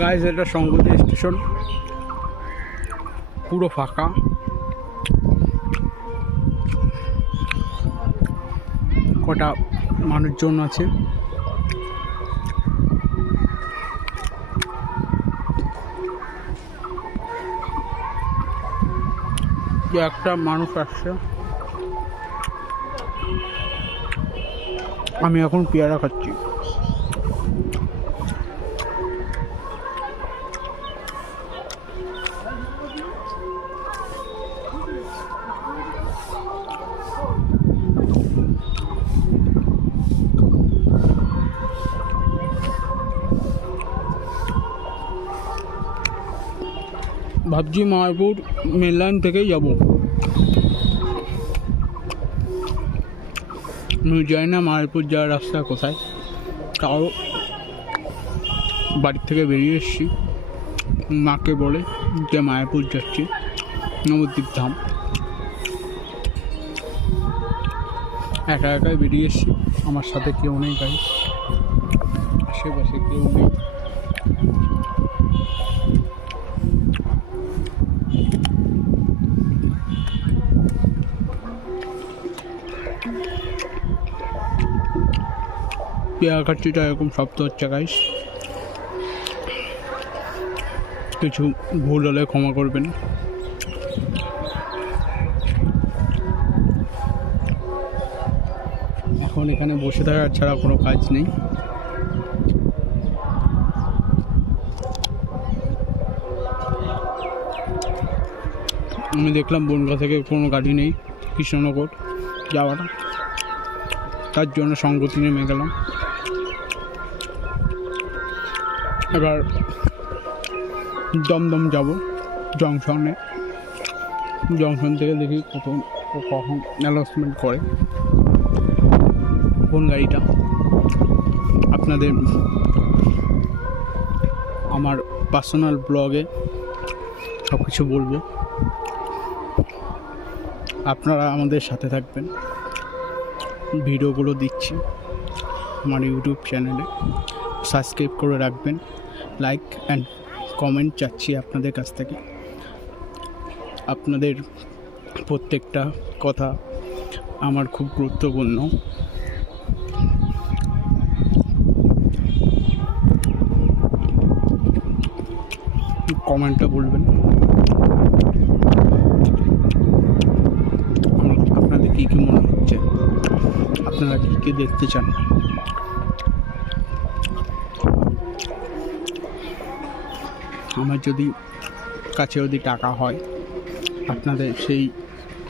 Guys, এটা সংগতি station, পুরো ফাঁকা। কটা মানুষজন আছে। একটা মানুষ আসছে। আমি এখন পেয়ারা খাচ্ছি। ভাবছি মায়াপুর মেন লাইন থেকেই যাব। আমি জানি না মায়াপুর যাওয়ার রাস্তা কোথায়, তাও বাড়ির থেকে বেরিয়ে এসেছি। মাকে বলে যে মায়াপুর যাচ্ছি, নবদ্বীপ ধাম। একা একাই বেরিয়ে এসেছি, আমার সাথে কেউ নেই। গাড়ি আশেপাশে কেউ নেই। পেয়ারা খাচ্ছিটা এরকম শব্দ হচ্ছে গাইস, কিছু ভুল হলে ক্ষমা করবেন। এখন এখানে বসে থাকার ছাড়া কোনো কাজ নেই। আমি দেখলাম বনগাঁ থেকে কোনো গাড়ি নেই কৃষ্ণনগর যাওয়াটা, তার জন্য সংগতি নেমে গেলাম। এবার দমদম যাব জংশনে। জংশন থেকে দেখি কখন অ্যানাউন্সমেন্ট করে কোন গাড়িটা। আপনাদের আমার পার্সোনাল ব্লগে সব কিছু বলবো, আপনারা আমাদের সাথে থাকবেন। ভিডিওগুলো দিচ্ছি আমার ইউটিউব চ্যানেলে, সাবস্ক্রাইব করে রাখবেন। লাইক অ্যান্ড কমেন্ট চাচ্ছি আপনাদের কাছ থেকে। আপনাদের প্রত্যেকটা কথা আমার খুব গুরুত্বপূর্ণ। কমেন্টটা বলবেন আপনাদের কী কী মনে হচ্ছে, আপনারা কী কী দেখতে চান। আমার যদি কাছে যদি টাকা হয়, আপনাদের সেই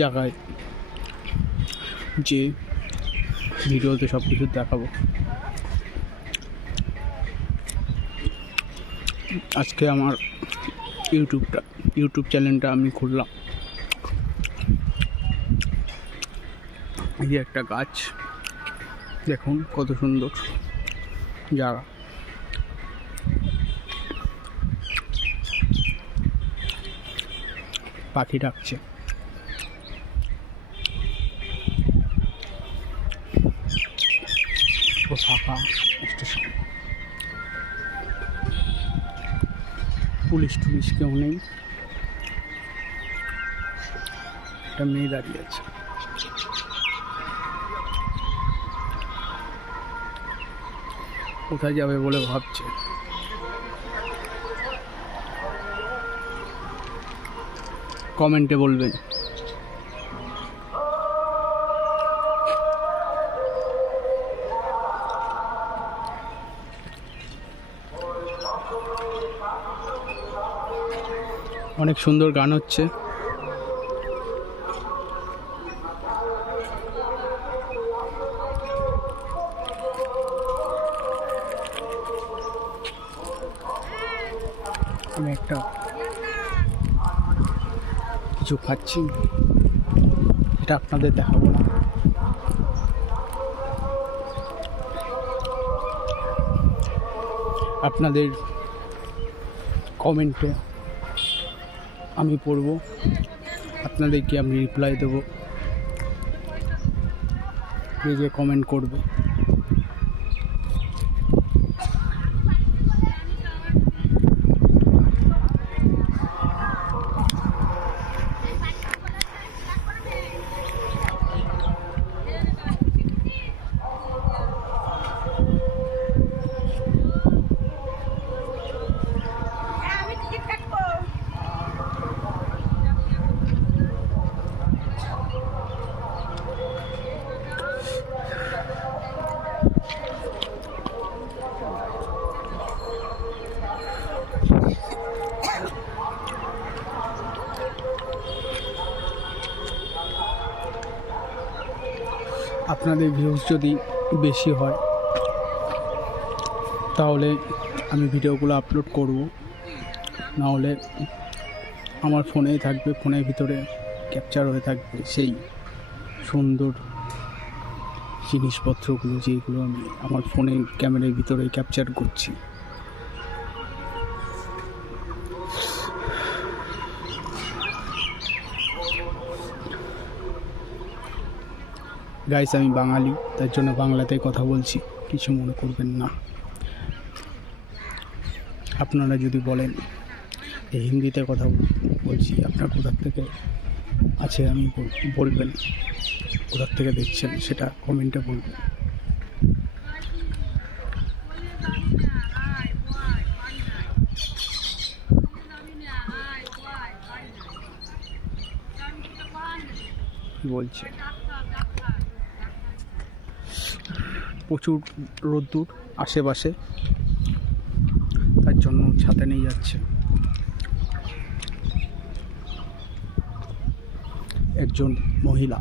জায়গায় যে ভিডিওতে সব কিছু দেখাবো। আজকে আমার ইউটিউব চ্যানেলটা আমি খুললাম। এই যে একটা গাছ দেখুন, কত সুন্দর জায়গা। পাখি ডাকছে। ফাঁকা স্টেশন, পুলিশ কেউ নেই। একটা মেয়ে দাঁড়িয়ে আছে। কোথায় যাবে বলে ভাবছে। কমেন্টে বলবেন। অনেক সুন্দর গান হচ্ছে। আমি একটা কিছু খাচ্ছি, এটা আপনাদের দেখাবো না। আপনাদের কমেন্টে আমি পড়ব, আপনাদেরকে আমি রিপ্লাই দেবো। যে কমেন্ট করবে আপনাদের ভিউজ যদি বেশি হয় তাহলে আমি ভিডিওগুলো আপলোড করব, নাহলে আমার ফোনেই থাকবে, ফোনের ভিতরে ক্যাপচার হয়ে থাকবে সেই সুন্দর জিনিসপত্রগুলো যেগুলো আমি আমার ফোনের ক্যামেরার ভিতরে ক্যাপচার করছি। গাইস, আমি বাঙালি, তার জন্য বাংলাতে কথা বলছি, কিছু মনে করবেন না। আপনারা যদি বলেন হিন্দিতে কথা বলছি, আপনার কোথার থেকে আছে আমি বলবেন, কোথার থেকে দেখছেন সেটা কমেন্টে বলবেন। বলছে প্রচুর রোদ্দুর আশেপাশে, তার জন্য ছাতা নিয়ে যাচ্ছে। একজন মহিলা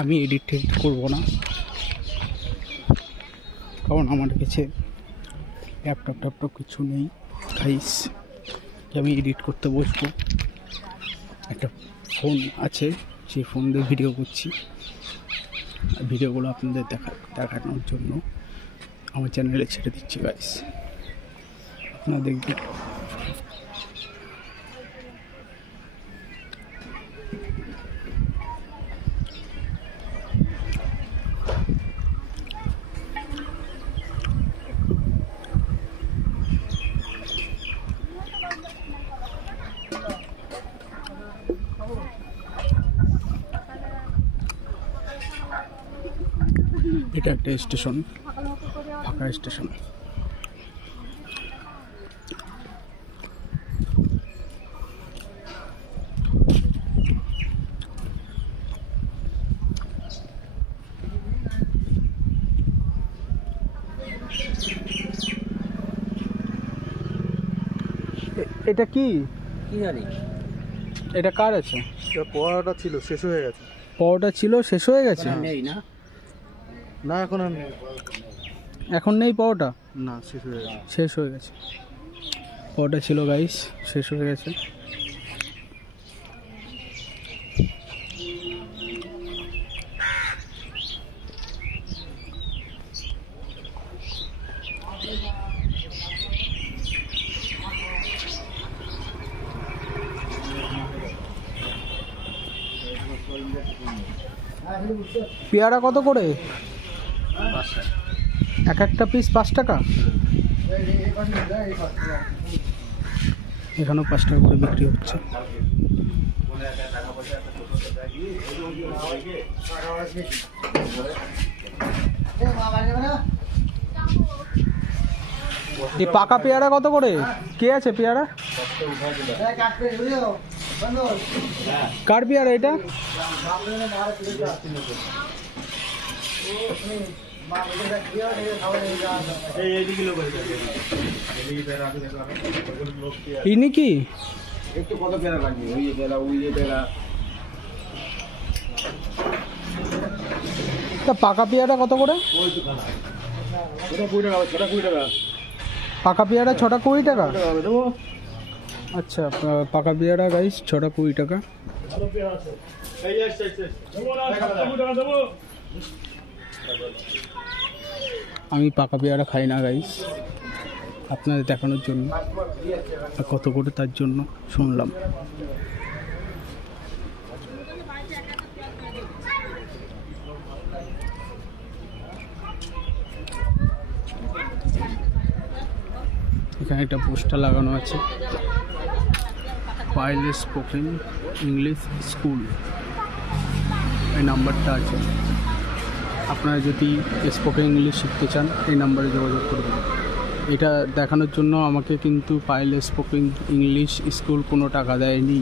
আমি এডিট করবো না, কারণ আমার কাছে ল্যাপটপ কিছু নেই গাইস। আমি এডিট করতে বসবো, একটা ফোন আছে, সেই ফোন দিয়ে ভিডিও করছি। ভিডিওগুলো আপনাদের দেখানোর জন্য আমার চ্যানেলে ছেড়ে দিচ্ছি গাইস, আপনারা দেখবেন। এটা একটা স্টেশন, ফাঁকা স্টেশন। এটা কি জানি, এটা কার আছে? পড়াটা ছিল শেষ হয়ে গেছে। পাওয়াটা ছিল শেষ হয়ে গেছে? নেই না, না এখন আর নেই। এখন নেই পাওয়াটা? না, শেষ হয়ে গেছে। শেষ হয়ে গেছে। পাওয়াটা ছিল গাইস, শেষ হয়ে গেছে। পেয়ারা কত করে? এক একটা পিস 5 টাকা। এখানেও 5 টাকা করে বিক্রি হচ্ছে। এই পাকা পেয়ারা কত করে? কে আছে পেয়ারা? কার পেয়ারা এটা? ইনি কি একটু কত পেয়ারা লাগবে? ওই পেয়ারা, ওই পেয়ারা। তা পাকা পেয়ারা কত করে? ওটা 20 টাকা, ছোটা 20 টাকা। পাকা পেয়ারা 6টা 20 টাকা। দেবো। আচ্ছা, পাকা পেয়ারা গাইস 6টা 20 টাকা। ভালো পেয়ারা আছে। এই দেবো না, 70 টাকা দেবো। আমি পাকা পেয়ারা খাই না গাইস, আপনাদের দেখানোর জন্য। আর কত করে তার জন্য শুনলাম। এখানে একটা পোস্টার লাগানো আছে। পায়েল স্পোকেন ইংলিশ স্কুল, এই নাম্বারটা আছে। আপনারা যদি স্পোকেন ইংলিশ শিখতে চান এই নাম্বারে যোগাযোগ করবেন। এটা দেখানোর জন্য আমাকে কিন্তু পায়েল স্পোকেন ইংলিশ স্কুল কোনো টাকা দেয়নি।